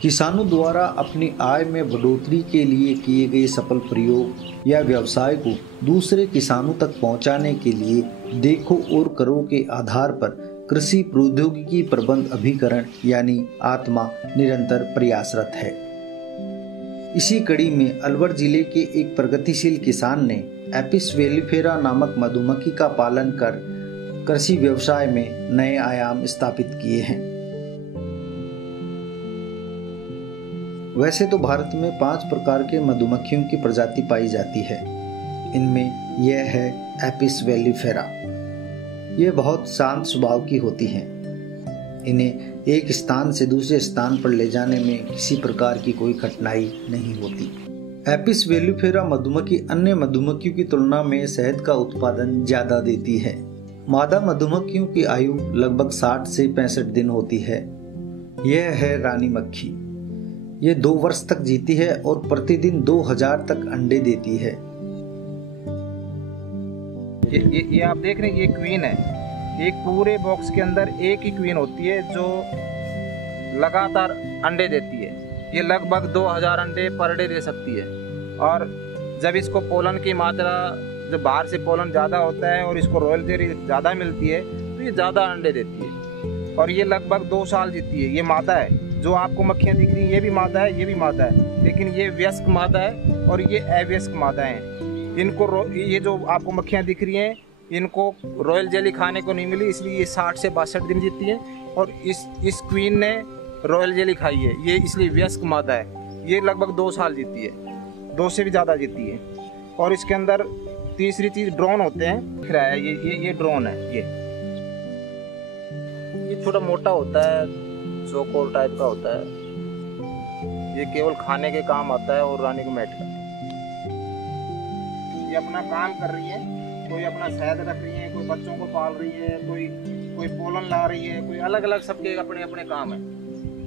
किसानों द्वारा अपनी आय में बढ़ोतरी के लिए किए गए सफल प्रयोग या व्यवसाय को दूसरे किसानों तक पहुंचाने के लिए देखो और करो के आधार पर कृषि प्रौद्योगिकी प्रबंध अभिकरण यानी आत्मा निरंतर प्रयासरत है। इसी कड़ी में अलवर जिले के एक प्रगतिशील किसान ने एपिस वेलिफेरा नामक मधुमक्खी का पालन कर कृषि व्यवसाय में नए आयाम स्थापित किए हैं। वैसे तो भारत में 5 प्रकार के मधुमक्खियों की प्रजाति पाई जाती है। इनमें यह है एपिस वेलिफेरा। ये बहुत शांत स्वभाव की होती हैं। इन्हें एक स्थान से दूसरे स्थान पर ले जाने में किसी प्रकार की कोई कठिनाई नहीं होती। एपिस वेलिफेरा मधुमक्खी अन्य मधुमक्खियों की तुलना में शहद का उत्पादन ज्यादा देती है। मादा मधुमक्खियों की आयु लगभग 60 से 65 दिन होती है। यह है रानी मक्खी। ये 2 वर्ष तक जीती है और प्रतिदिन 2000 तक अंडे देती है। ये आप देख रहे हैं, ये क्वीन है। एक पूरे बॉक्स के अंदर एक ही क्वीन होती है जो लगातार अंडे देती है। ये लगभग 2000 अंडे पर डे दे सकती है। और जब इसको पोलन की मात्रा, जब बाहर से पोलन ज़्यादा होता है और इसको रॉयल जेली ज़्यादा मिलती है तो ये ज़्यादा अंडे देती है। और ये लगभग 2 साल जीती है। ये मादा है। जो आपको मक्खियाँ दिख रही हैं ये भी मादा है, ये भी मादा है, लेकिन ये वयस्क मादा है और ये अवयस्क मादा है। इनको ये जो आपको मक्खियाँ दिख रही हैं इनको रॉयल जेली खाने को नहीं मिली, इसलिए ये 60 से 62 दिन जीती है। और इस क्वीन ने रॉयल जेली खाई है, ये इसलिए वयस्क मादा है। ये लगभग 2 साल जीती है, 2 से भी ज़्यादा जीती है। और इसके अंदर तीसरी चीज़ ड्रोन होते हैं, दिख रहा है ये ड्रोन है। ये थोड़ा मोटा होता है, चौकोर टाइप का होता है। ये केवल खाने के काम आता है और रानी को मैट का। ये अपना काम कर रही है, कोई अपना शहद रख रही है, कोई बच्चों को पाल रही है, कोई पोलन ला रही है, कोई अलग अलग सबके अपने अपने काम है।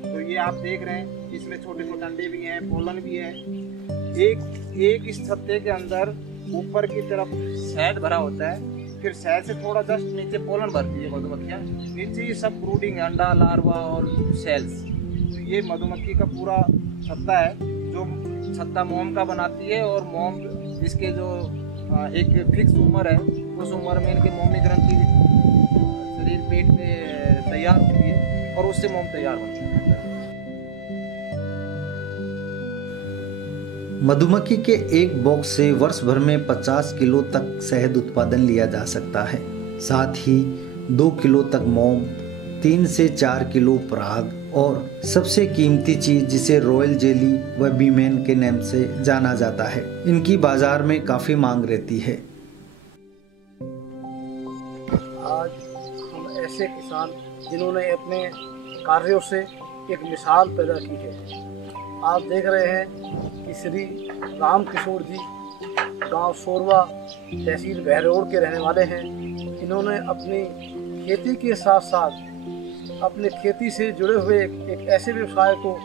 तो ये आप देख रहे हैं, इसमें छोटे छोटे अंडे भी हैं, पोलन भी है। एक इस छत्ते के अंदर ऊपर की तरफ शहद भरा होता है, फिर शहद से थोड़ा जस्ट नीचे पोलन भरती है मधुमक्खियाँ। नीचे ये सब ब्रूडिंग है, अंडा, लार्वा और सेल्स। तो ये मधुमक्खी का पूरा छत्ता है जो छत्ता मोम का बनाती है। और मोम इसके जो एक फिक्स उम्र है, उस उम्र में इनके मोमी ग्रंथि शरीर पेट में तैयार होती है और उससे मोम तैयार होता है। मधुमक्खी के एक बॉक्स से वर्ष भर में 50 किलो तक शहद उत्पादन लिया जा सकता है। साथ ही 2 किलो तक मोम, 3 से 4 किलो पराग और सबसे कीमती चीज जिसे रॉयल जेली व बीमेन के नाम से जाना जाता है, इनकी बाजार में काफी मांग रहती है। आज हम ऐसे किसान जिन्होंने अपने कार्यों से एक मिसाल पैदा की है। आप देख रहे हैं कि श्री राम किशोर जी गांव सोरवा तहसील बहरोड के रहने वाले हैं। इन्होंने अपनी खेती के साथ साथ अपने खेती से जुड़े हुए एक ऐसे व्यवसाय को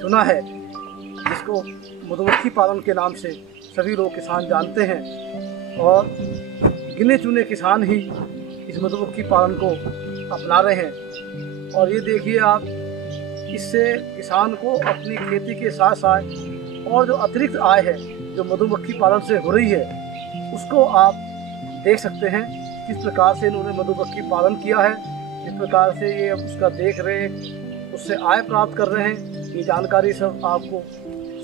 चुना है जिसको मधुमक्खी पालन के नाम से सभी लोग किसान जानते हैं। और गिने चुने किसान ही इस मधुमक्खी पालन को अपना रहे हैं। और ये देखिए आप, इससे किसान को अपनी खेती के साथ साथ और जो अतिरिक्त आय है जो मधुमक्खी पालन से हो रही है, उसको आप देख सकते हैं किस प्रकार से इन्होंने मधुमक्खी पालन किया है, किस प्रकार से ये उसका देख रेख, उससे आय प्राप्त कर रहे हैं। ये जानकारी सब आपको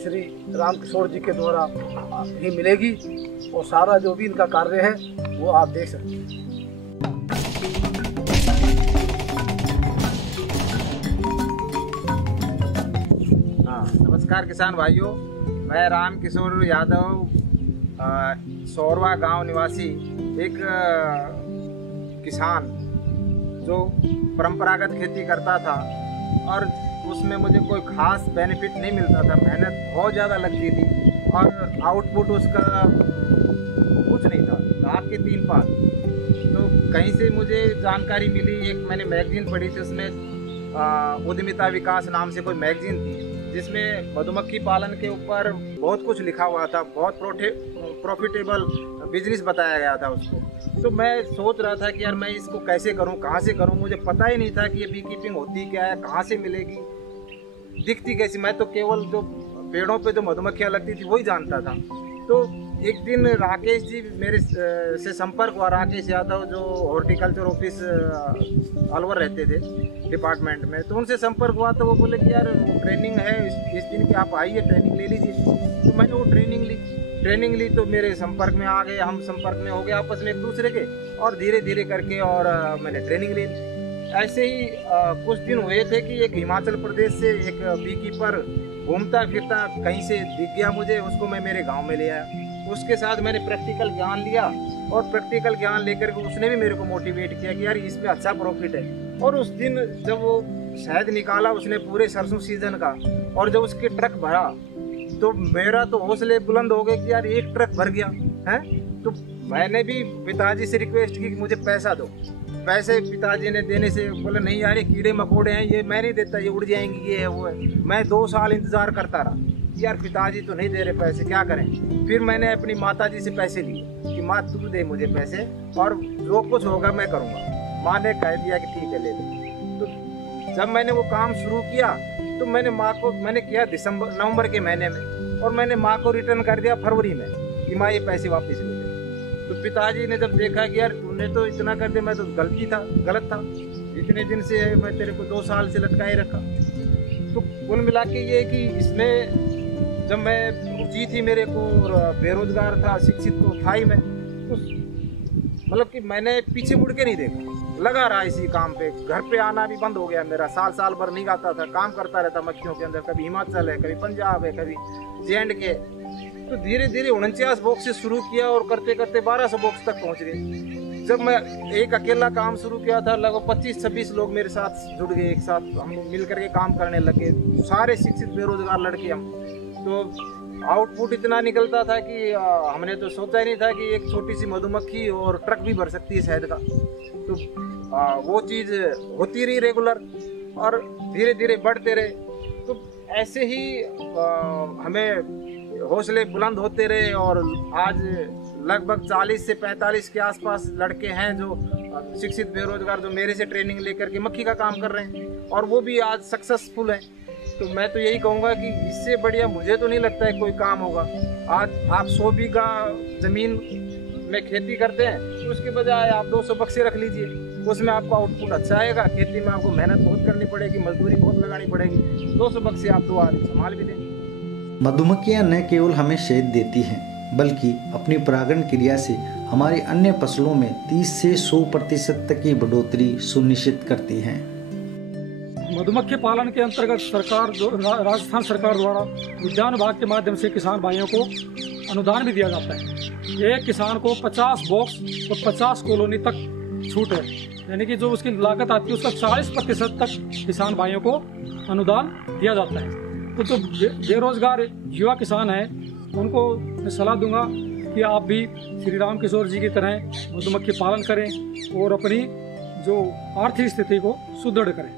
श्री राम किशोर जी के द्वारा ही मिलेगी और सारा जो भी इनका कार्य है वो आप देख सकते हैं। नमस्कार किसान भाइयों, मैं राम किशोर यादव, सोरवा गांव निवासी एक किसान जो परंपरागत खेती करता था और उसमें मुझे कोई खास बेनिफिट नहीं मिलता था। मेहनत बहुत ज़्यादा लगती थी और आउटपुट उसका कुछ नहीं था, लाभ के 3 पाल। तो कहीं से मुझे जानकारी मिली, एक मैंने मैगजीन पढ़ी थी, उसमें उद्यमिता विकास नाम से कोई मैगजीन थी जिसमें मधुमक्खी पालन के ऊपर बहुत कुछ लिखा हुआ था, बहुत प्रॉफिटेबल बिजनेस बताया गया था उसको। तो मैं सोच रहा था कि यार मैं इसको कैसे करूं, कहां से करूं। मुझे पता ही नहीं था कि ये बी कीपिंग होती क्या है, कहां से मिलेगी। दिखती कैसी, मैं तो केवल जो पेड़ों पे जो मधुमक्खियाँ लगती थी वही जानता था। तो एक दिन राकेश जी मेरे से संपर्क हुआ, राकेश यादव जो हॉर्टिकल्चर ऑफिस अलवर रहते थे डिपार्टमेंट में, तो उनसे संपर्क हुआ तो वो बोले कि यार ट्रेनिंग है इस दिन की, आप आइए ट्रेनिंग ले लीजिए। तो मैंने वो ट्रेनिंग ली तो मेरे संपर्क में आ गए, हम संपर्क में हो गए आपस में एक दूसरे के, और धीरे धीरे करके और मैंने ट्रेनिंग ले ली। ऐसे ही कुछ दिन हुए थे कि एक हिमाचल प्रदेश से एक बी कीपर घूमता फिरता कहीं से दिख गया मुझे, उसको मैं मेरे गांव में ले आया। उसके साथ मैंने प्रैक्टिकल ज्ञान लिया, और प्रैक्टिकल ज्ञान लेकर के उसने भी मेरे को मोटिवेट किया कि यार इसमें अच्छा प्रॉफिट है। और उस दिन जब वो शहद निकाला उसने पूरे सरसों सीजन का, और जब उसके ट्रक भरा तो मेरा तो हौसले बुलंद हो गए कि यार एक ट्रक भर गया है। तो मैंने भी पिताजी से रिक्वेस्ट की कि मुझे पैसा दो। पैसे पिताजी ने देने से बोले नहीं यार ये कीड़े मकोड़े हैं, ये मैं नहीं देता, ये उड़ जाएंगी, ये है वो है। मैं 2 साल इंतजार करता रहा, यार पिताजी तो नहीं दे रहे पैसे, क्या करें। फिर मैंने अपनी माता जी से पैसे लिए कि माँ तू दे मुझे पैसे और जो कुछ होगा मैं करूँगा। माँ ने कह दिया कि ठीक है ले दो। तो जब मैंने वो काम शुरू किया तो मैंने किया नवंबर के महीने में, और मैंने माँ को रिटर्न कर दिया फरवरी में कि माँ ये पैसे वापस ले ले। तो पिताजी ने जब देखा कि यार तूने तो इतना कर दिया, मैं तो गलत था, इतने दिन से मैं तेरे को 2 साल से लटकाए रखा। तो कुल मिला के ये कि इसमें जब मैं रुचि थी मेरे को, बेरोजगार था, शिक्षित तो था ही मैं, तो मतलब कि मैंने पीछे मुड़ के नहीं देखा, लगा रहा इसी काम पे। घर पे आना भी बंद हो गया मेरा, साल भर नहीं आता था, काम करता रहता मक्खियों के अंदर, कभी हिमाचल है, कभी पंजाब है, कभी J&K। तो धीरे धीरे 49 बॉक्स से शुरू किया और करते करते 1200 बॉक्स तक पहुंच गए। जब मैं एक अकेला काम शुरू किया था, लगभग 25-26 लोग मेरे साथ जुड़ गए, एक साथ हम मिल करके काम करने लगे, सारे शिक्षित बेरोजगार लड़के हम। तो आउटपुट इतना निकलता था कि हमने तो सोचा ही नहीं था कि एक छोटी सी मधुमक्खी और ट्रक भी भर सकती है शहद का। तो वो चीज़ होती रही रेगुलर, और धीरे धीरे बढ़ते रहे। तो ऐसे ही हमें हौसले बुलंद होते रहे, और आज लगभग 40 से 45 के आसपास लड़के हैं जो शिक्षित बेरोजगार, जो मेरे से ट्रेनिंग लेकर के मक्खी का काम कर रहे हैं, और वो भी आज सक्सेसफुल है। तो मैं तो यही कहूँगा कि इससे बढ़िया मुझे तो नहीं लगता है कोई काम होगा। आज आप 100 बीघा जमीन में खेती करते हैं, तो उसके बजाय आप 200 बक्से रख लीजिए, उसमें आपको आउटपुट अच्छा आएगा। खेती में आपको मेहनत बहुत करनी पड़ेगी, मजदूरी बहुत लगानी पड़ेगी, 200 बक्से आप 2 आदमी संभाल भी देंगे। मधुमक्खियाँ न केवल हमें शहद देती हैं, बल्कि अपनी परागण क्रिया से हमारी अन्य फसलों में 30 से 100% तक की बढ़ोतरी सुनिश्चित करती हैं। मधुमक्खी पालन के अंतर्गत राजस्थान सरकार द्वारा उद्यान विभाग के माध्यम से किसान भाइयों को अनुदान भी दिया जाता है। एक किसान को 50 बॉक्स और 50 कॉलोनी तक छूट है, यानी कि जो उसकी लागत आती है उसका 40% तक किसान भाइयों को अनुदान दिया जाता है। तो जो बेरोजगार युवा किसान हैं उनको मैं सलाह दूंगा कि आप भी श्री राम किशोर जी की तरह मधुमक्खी पालन करें और अपनी जो आर्थिक स्थिति को सुदृढ़ करें।